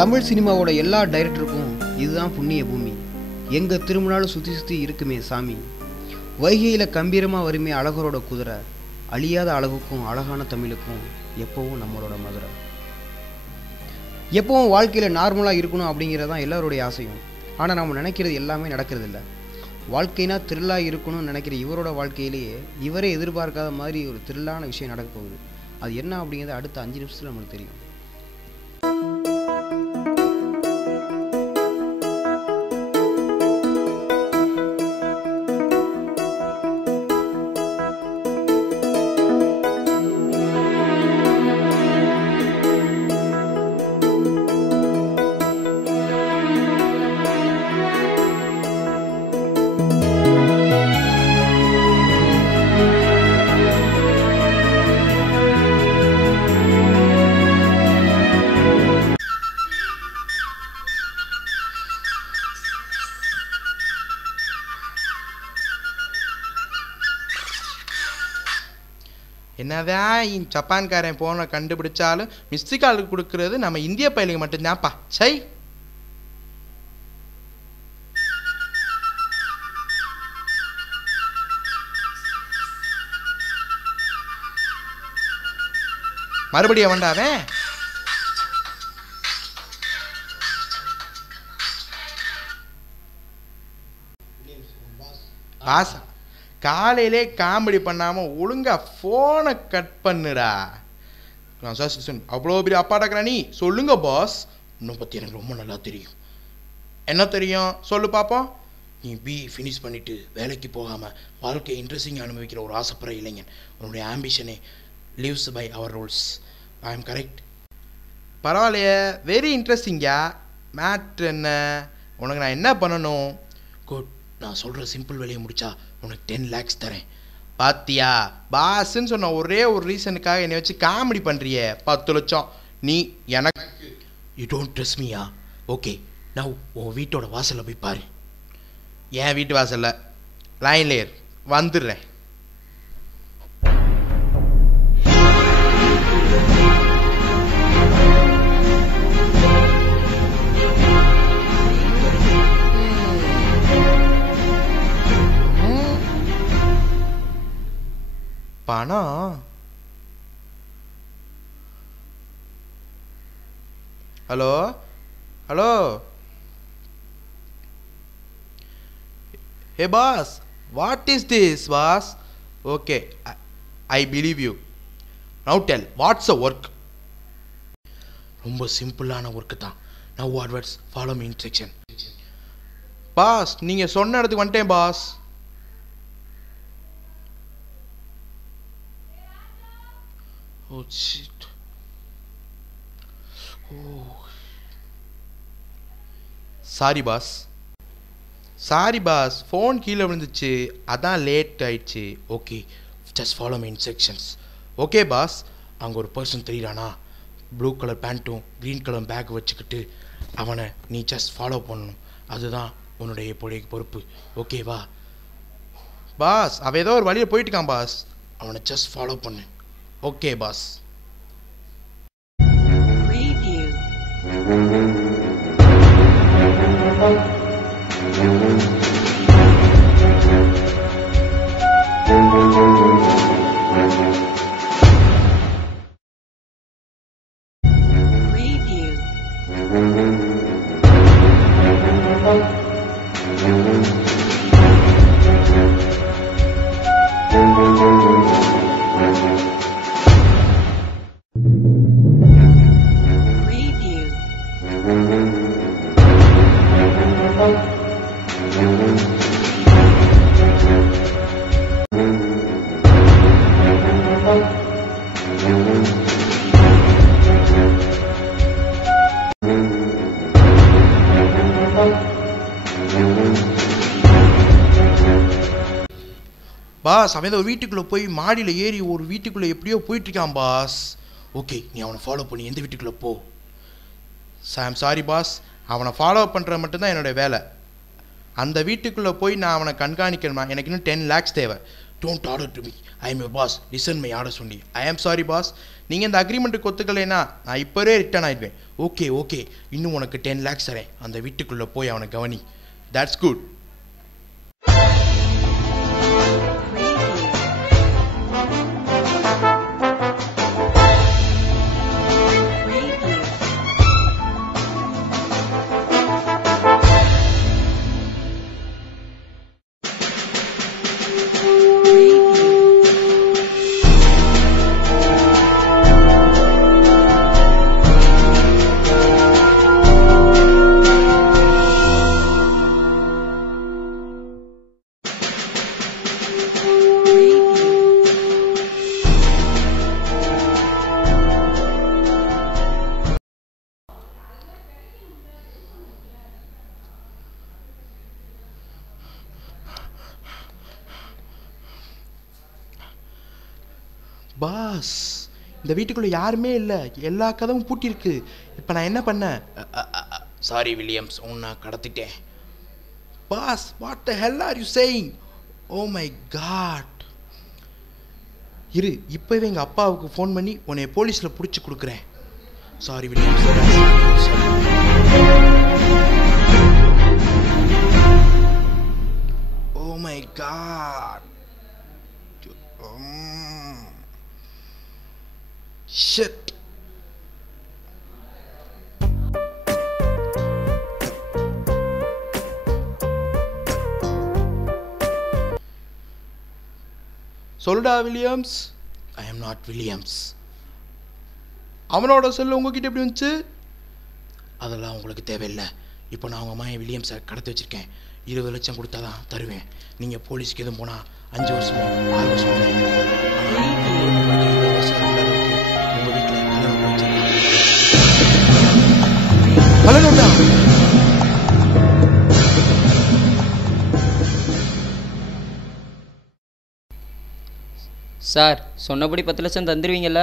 தமிழ் சினிமாவோட எல்லா டைரக்டருக்கும் இதுதான் புண்ணிய பூமி. எங்கே திரும்பினாலும் சுற்றி சுற்றி இருக்குமே சாமி. வைகையில் கம்பீரமாக வருமே அழகரோட குதிரை. அழியாத அழகுக்கும் அழகான தமிழுக்கும் எப்போவும் நம்மளோட மதுரை. எப்போவும் வாழ்க்கையில் நார்மலாக இருக்கணும் அப்படிங்கிறதான் எல்லாருடைய ஆசையும். ஆனால் நம்ம நினைக்கிறது எல்லாமே நடக்கிறது இல்லை. வாழ்க்கைனா த்ரில்லாக இருக்கணும்னு நினைக்கிற இவரோட வாழ்க்கையிலேயே இவரே எதிர்பார்க்காத மாதிரி ஒரு த்ரில்லான விஷயம் நடக்க போகுது. அது என்ன அப்படிங்கிறது அடுத்த 5 நிமிஷத்தில் நம்மளுக்கு தெரியும். என்னதான் ஜப்பான்காரன் போன கண்டுபிடிச்சாலும் மிஸ்டு கால் கொடுக்கறது நம்ம இந்திய பயிலுக்கு மட்டும்தான்ப்பா. சை, மறுபடியும் வந்தாவே பாசா காலையிலே காமெடி பண்ணாமல் ஒழுங்காக ஃபோனை கட் பண்ணுடா. நான் சார் அவ்வளோ பெரிய அப்பாடாக்கிறா நீ. சொல்லுங்க பாஸ். இன்னும் பற்றி எனக்கு ரொம்ப நல்லா தெரியும். என்ன தெரியும் சொல்லு பார்ப்போம். நீ ஃபினிஷ் பண்ணிவிட்டு வேலைக்கு போகாமல் வாழ்க்கையை இன்ட்ரெஸ்டிங் அனுபவிக்கிற ஒரு ஆசைப்படுற இளைஞன். உன்னுடைய ஆம்பிஷனே lives by our rules. I am correct? பரவாயில்லையே, வெரி இன்ட்ரெஸ்டிங்கா. மேட்ரு என்ன? உனக்கு நான் என்ன பண்ணணும்? குட், நான் சொல்கிற சிம்பிள் வேலையை முடித்தா உனக்கு 10 lakhs தரேன். பாத்தியா, பாஸ்ன்னு சொன்ன ஒரே ஒரு ரீசனுக்காக என்னை வச்சு காமெடி பண்ணுறியே. 10 லட்சம் நீ எனக்கு. யூ டோன்ட் ட்ரஸ்ட் மீயா? ஓகே, நான் உன் வீட்டோட வாசலில் போய் பாரு. என் வீட்டு வாசலில் லைன்லேயர் வந்துடுறேன். பணம்? Hello hello. Hey boss, what is this boss? Okay, I believe you. Now tell, what's a work? ரொம்ப சிம்பிளான ஒர்க்கு தான். Now whatever follow me instruction. Boss, நீங்கள் சொன்ன இடத்துக்கு வந்துட்டேன் boss. Oh shit. Oh. Sorry boss. Sorry boss, phone கீழே விழுந்துச்சு, அதான் லேட் ஆயிடுச்சு. Okay, just follow my instructions. Okay boss. அங்கே ஒரு பர்சன் தெரியுறானா? ப்ளூ கலர் பேண்ட்டும் க்ரீன் கலர் பேக் வச்சுக்கிட்டு அவனை நீ ஜஸ்ட் ஃபாலோ பண்ணணும். அதுதான் உன்னுடைய இப்போதைய பொறுப்பு. ஓகேவா பாஸ்? அவன் ஏதோ ஒரு வழியில் போயிட்டுருக்கான் பாஸ். அவனை ஜஸ்ட் ஃபாலோ பண்ணு. Okay boss. பாஸ், அவன் ஒரு வீட்டுக்குள்ளே போய் மாடியில் ஏறி ஒரு வீட்டுக்குள்ளே எப்படியோ போயிட்டுருக்கான் பாஸ். ஓகே, நீ அவனை ஃபாலோ பண்ணி எந்த வீட்டுக்குள்ளே போ. சாரி பாஸ், அவனை ஃபாலோ பண்ணுறது மட்டும்தான் என்னோடய வேலை. அந்த வீட்டுக்குள்ளே போய் நான் அவனை கண்காணிக்கணுமா? எனக்கு இன்னும் 10 lakhs தேவை. Don't order to me. I am you boss, listen my orders only. I am sorry pass, நீங்கள் இந்த அக்ரிமெண்ட்டுக்கு ஒத்துக்கலைன்னா நான் இப்போவே ரிட்டர்ன் ஆகிடுவேன். ஓகே ஓகே, இன்னும் உனக்கு 10 lakhs தரேன், அந்த வீட்டுக்குள்ளே போய் அவனை கவனி. That's good. பாஸ், இந்த வீட்டுக்குள்ளே யாருமே இல்லை, எல்லா கதவும் பூட்டியிருக்கு. இப்போ நான் என்ன பண்ணேன்? சாரி வில்லியம்ஸ், உன்னை கடத்திட்டேன். Boss, what the hell are you saying? Oh my God. இரு, இப்போவே எங்கள் அப்பாவுக்கு ஃபோன் பண்ணி உன்னை போலீஸில் பிடிச்சி கொடுக்குறேன். Sorry Williams. Oh my God. Shit. சொல்டா Williams. I am not Williams. அவனோட செல்லு உங்ககிட்ட எப்படி வந்துச்சு? அதெல்லாம் உங்களுக்கு தேவையில்லை. இப்போ நான் உங்கள் அம்மா வில்லியம்ஸை கடத்தி வச்சுருக்கேன். 20 லட்சம் கொடுத்தா தான் தருவேன். நீங்கள் போலீஸ்க்கு எதுவும் போனால் 5 வருஷமோ 6 வருஷமோ உங்கள் வீட்டில் கலனோட்டா. சார், சொன்னபடி 10 லட்சம் தந்துடுவீங்கல்ல?